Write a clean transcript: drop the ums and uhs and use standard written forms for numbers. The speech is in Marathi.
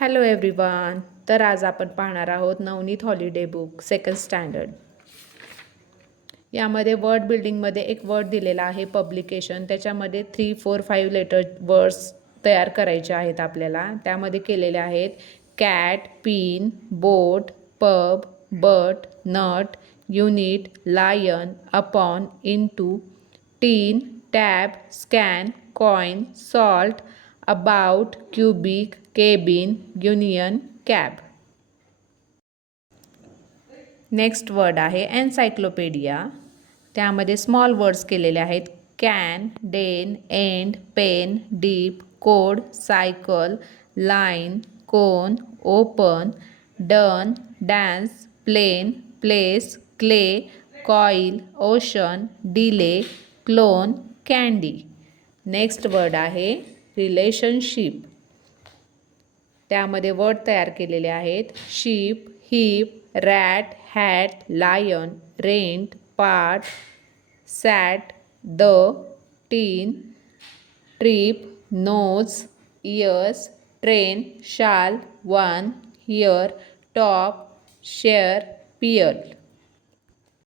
Hello everyone. तर आज आपण पाहणार आहोत Navneet holiday book second standard. यामध्ये वर्ड बिल्डिंगमध्ये एक वर्ड दिलेला आहे पब्लिकेशन. त्याच्यामध्ये 3, 4, 5 लेटर वर्ड्स तयार करायचे आहेत आपल्याला. त्यामध्ये केलेले आहेत cat, pin, boat, pub, but, nut, unit, lion, upon, into, teen, tab, scan, coin, salt, about, cubic, cabin, union, cab. Next word आहे एन्सायक्लोपीडिया. त्यामध्ये स्मॉल वर्ड्स केलेले आहेत can, den, end, pen, deep, code, cycle, line, cone, open, done, dance, plane, place, clay, coil, ocean, delay, clone, candy. Next word आहे रिलेशनशिप. त्यामध्ये वर्ड तयार केलेले आहेत sheep, heap, rat, hat, lion, rent, part, Sat, the, tin, trip, nose, ears, train, shawl, one, here, top, share, pier.